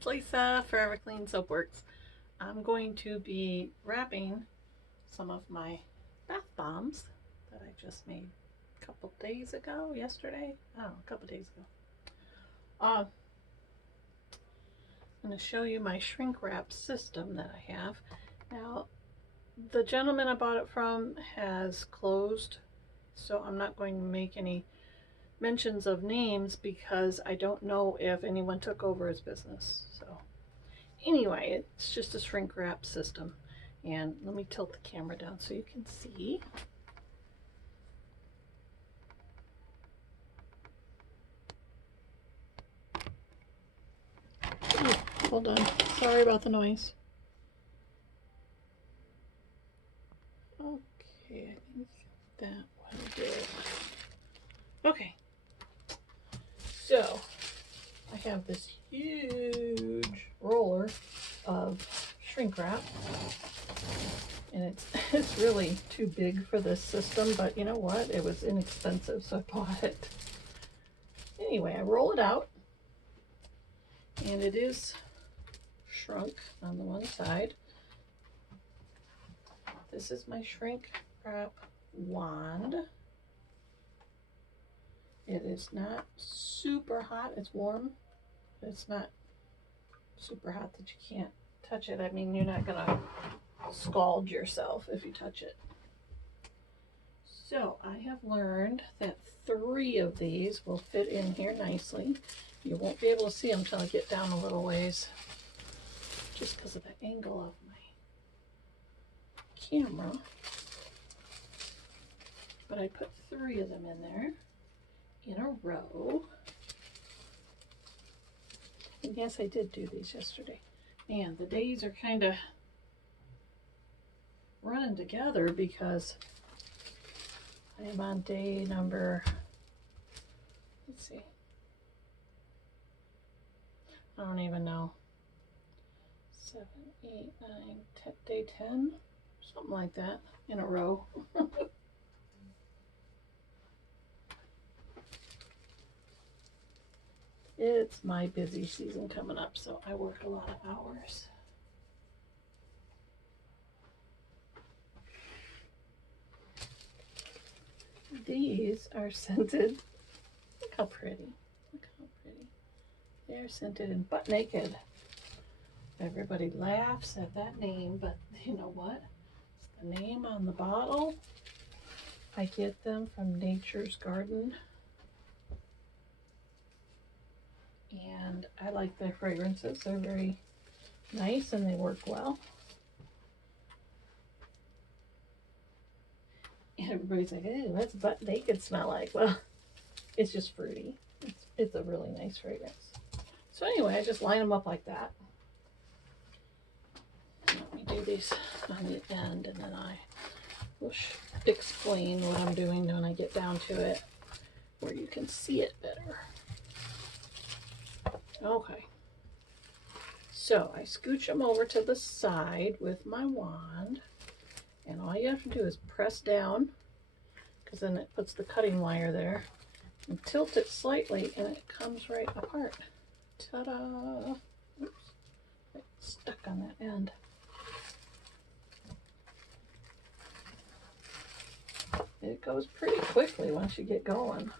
it's Lisa, Forever Clean Soapworks. I'm going to be wrapping some of my bath bombs that I just made a couple days ago, yesterday, I don't know, a couple days ago. I'm going to show you my shrink wrap system that I have. Now, the gentleman I bought it from has closed, so I'm not going to make any mentions of names because I don't know if anyone took over his business. So anyway, it's just a shrink wrap system. And let me tilt the camera down so you can see. Ooh, hold on, sorry about the noise. Okay, I think that will do it. Okay, so I have this huge roller of shrink wrap, and it's really too big for this system, but you know what, it was inexpensive, so I bought it. Anyway, I roll it out, and it is shrunk on the one side. This is my shrink wrap wand. It is not super hot, it's warm, but it's not super hot that you can't touch it. I mean, you're not gonna scald yourself if you touch it. So I have learned that 3 of these will fit in here nicely. You won't be able to see them until I get down a little ways, just because of the angle of my camera. But I put 3 of them in there in a row. And yes, I did do these yesterday. Man, the days are kind of running together because I am on day number, let's see, I don't even know, 7, 8, 9, 10, day 10, something like that, in a row. It's my busy season coming up, so I work a lot of hours. These are scented. Look how pretty. Look how pretty. They're scented in Butt Naked. Everybody laughs at that name, but you know what? It's the name on the bottle. I get them from Nature's Garden. And I like their fragrances. They're very nice and they work well. And everybody's like, "Ew, what's Butt Naked smell like?" Well, it's just fruity. It's a really nice fragrance. So anyway, I just line them up like that. Let me do these on the end, and then I will explain what I'm doing when I get down to it, where you can see it better. Okay, so I scooch them over to the side with my wand, and all you have to do is press down, because then it puts the cutting wire there, and tilt it slightly, and it comes right apart. Ta-da! Oops, it's stuck on that end. It goes pretty quickly once you get going.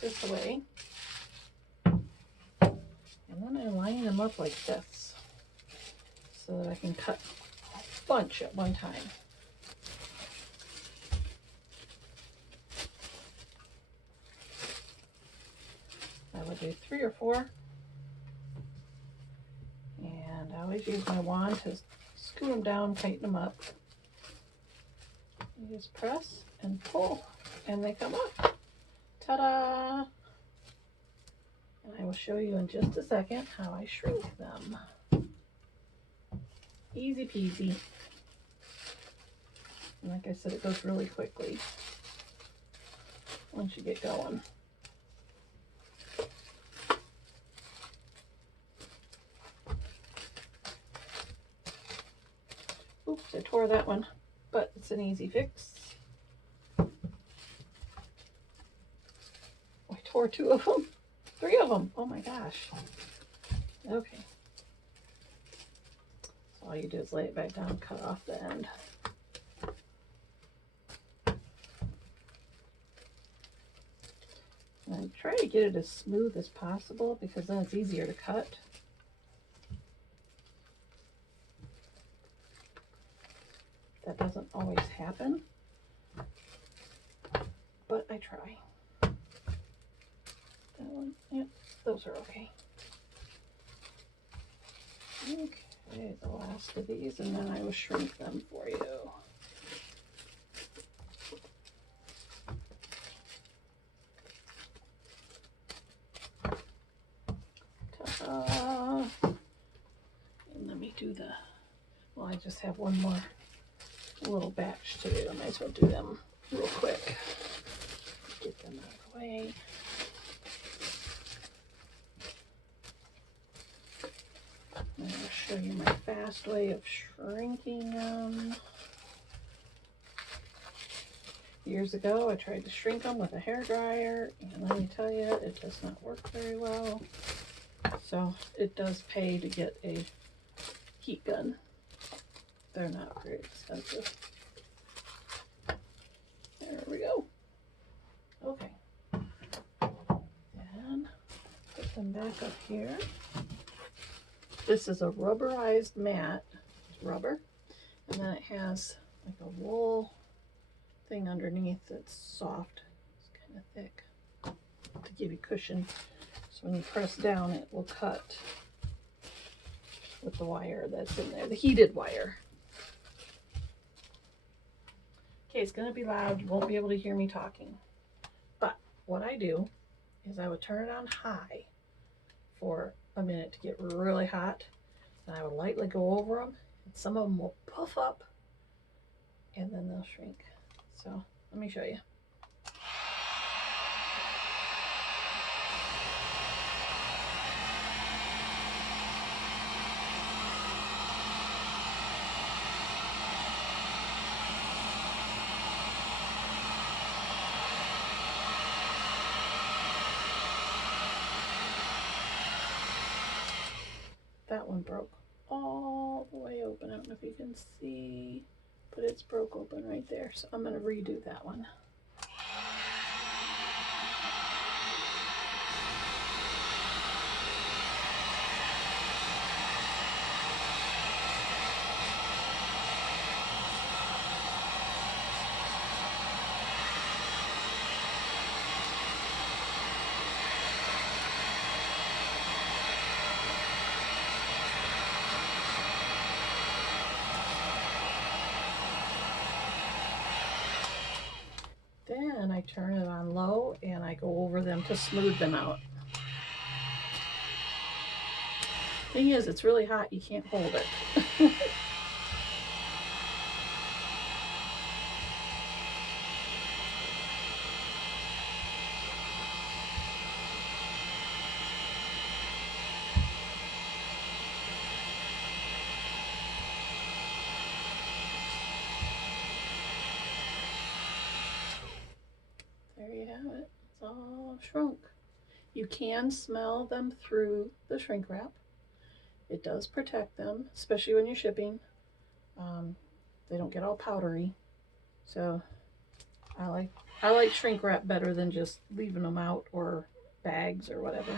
This away, and then I line them up like this so that I can cut a bunch at one time. I would do 3 or 4, and I always use my wand to scoot them down, tighten them up. You just press and pull, and they come up. Ta-da! And I will show you in just a second how I shrink them. Easy peasy. And like I said, it goes really quickly once you get going. Oops, I tore that one, but it's an easy fix. for 2 of them? 3 of them. Oh my gosh. Okay. So all you do is lay it back down, cut off the end. And try to get it as smooth as possible because then it's easier to cut. That doesn't always happen, but I try. That one, yep, those are okay. Okay, the last of these, and then I will shrink them for you. Ta-da! And let me do the, well, I just have one more little batch to do. I might as well do them real quick. Get them out of the way. I'm going to show you my fast way of shrinking them. Years ago, I tried to shrink them with a hairdryer, and let me tell you, it does not work very well. So it does pay to get a heat gun. They're not very expensive. There we go. Okay. And put them back up here. This is a rubberized mat. It's rubber. And then it has like a wool thing underneath that's soft. It's kind of thick to give you cushion. So when you press down, it will cut with the wire that's in there, the heated wire. Okay, it's going to be loud. You won't be able to hear me talking. But what I do is I would turn it on high for a minute to get really hot. And I would lightly go over them. And some of them will puff up and then they'll shrink. So let me show you. That one broke all the way open. I don't know if you can see, but it's broke open right there. So I'm going to redo that one. Then I turn it on low and I go over them to smooth them out. Thing is, it's really hot, you can't hold it. There you have it. It's all shrunk. You can smell them through the shrink wrap. It does protect them, especially when you're shipping. They don't get all powdery. So I like shrink wrap better than just leaving them out or bags or whatever.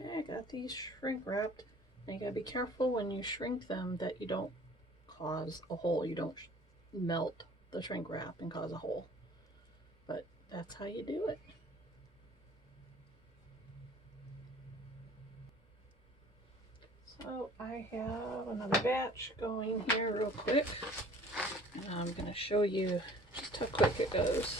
Okay, I got these shrink wrapped. Now you gotta be careful when you shrink them that you don't cause a hole. You don't melt the shrink wrap and cause a hole. But that's how you do it. So I have another batch going here real quick. And I'm going to show you just how quick it goes.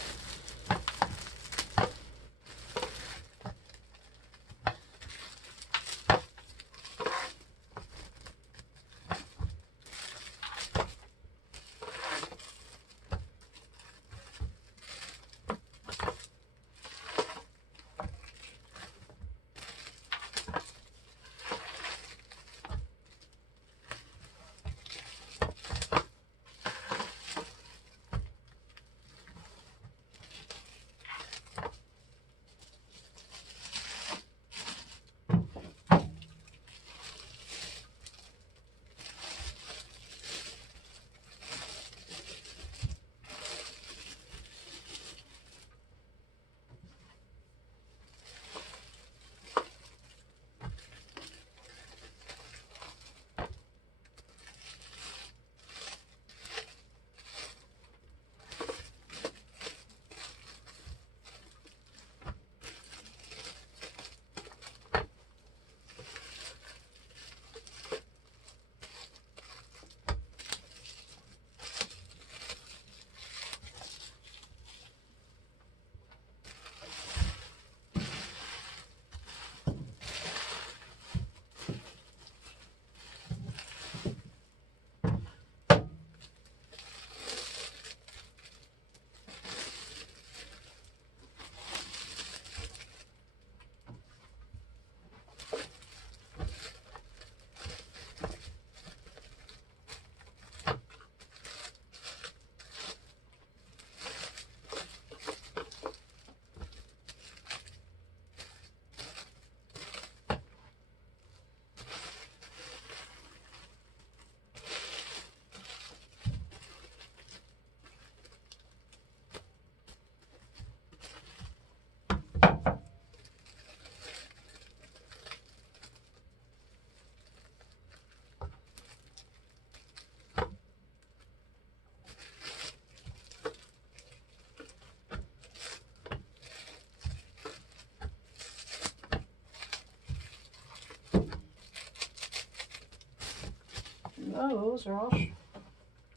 Those are all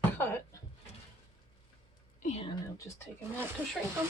cut, and I'll just take a minute to shrink them.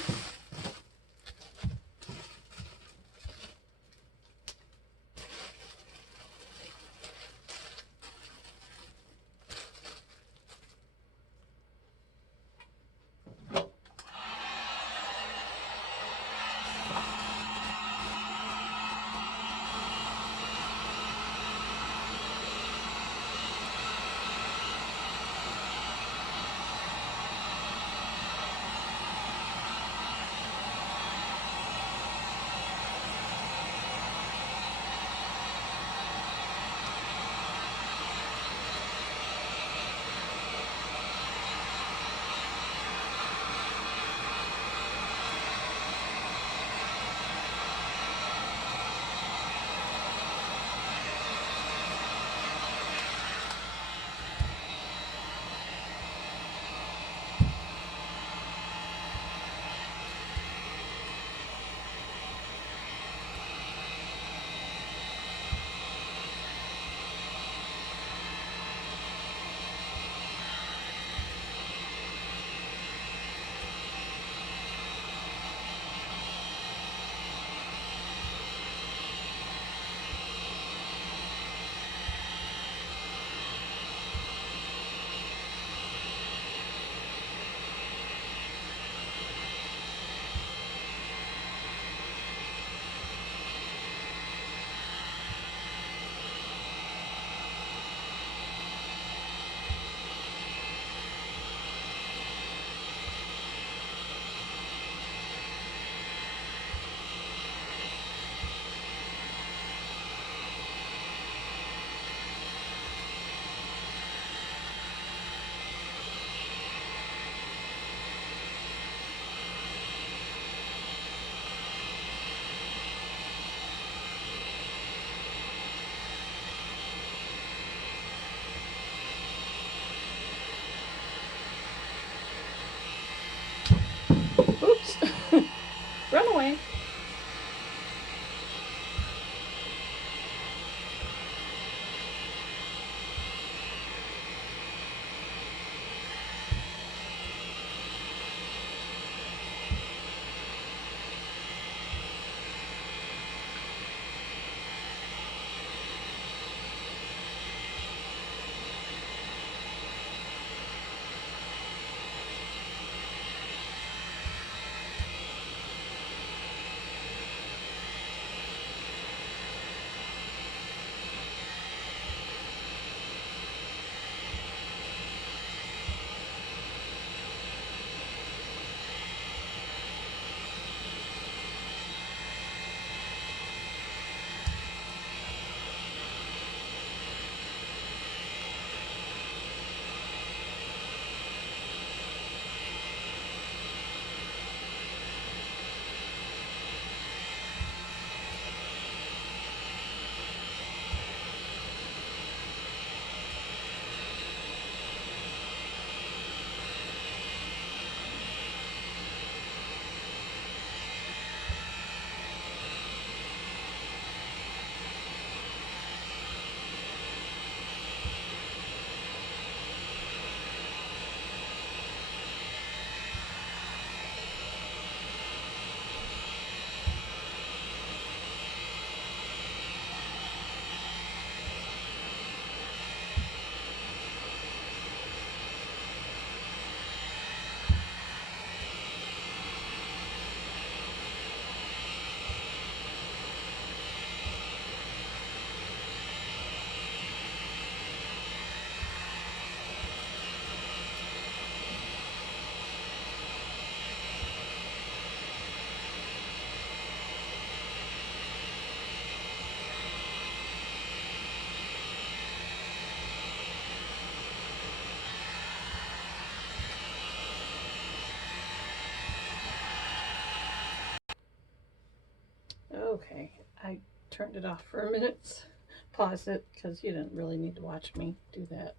Okay, I turned it off for a minute, paused it, because you didn't really need to watch me do that,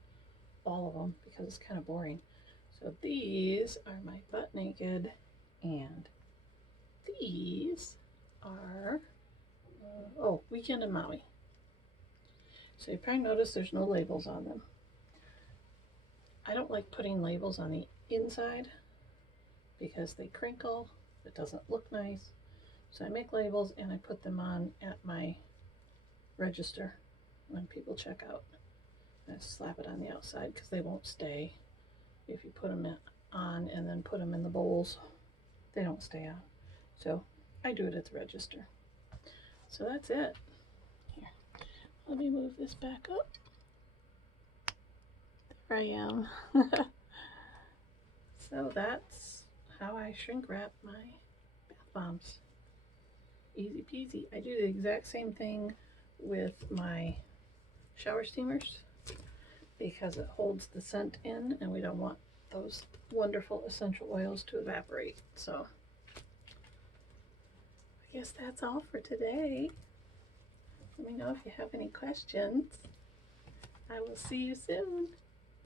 all of them, because it's kind of boring. So these are my butt naked, and these are, oh, Weekend in Maui. So you probably notice there's no labels on them. I don't like putting labels on the inside because they crinkle, it doesn't look nice. So I make labels and I put them on at my register when people check out. I slap it on the outside because they won't stay. If you put them on and then put them in the bowls, they don't stay on. So I do it at the register. So that's it. Here, let me move this back up. There I am. So that's how I shrink wrap my bath bombs. Easy peasy. I do the exact same thing with my shower steamers because it holds the scent in and we don't want those wonderful essential oils to evaporate. So I guess that's all for today. Let me know if you have any questions. I will see you soon.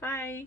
Bye.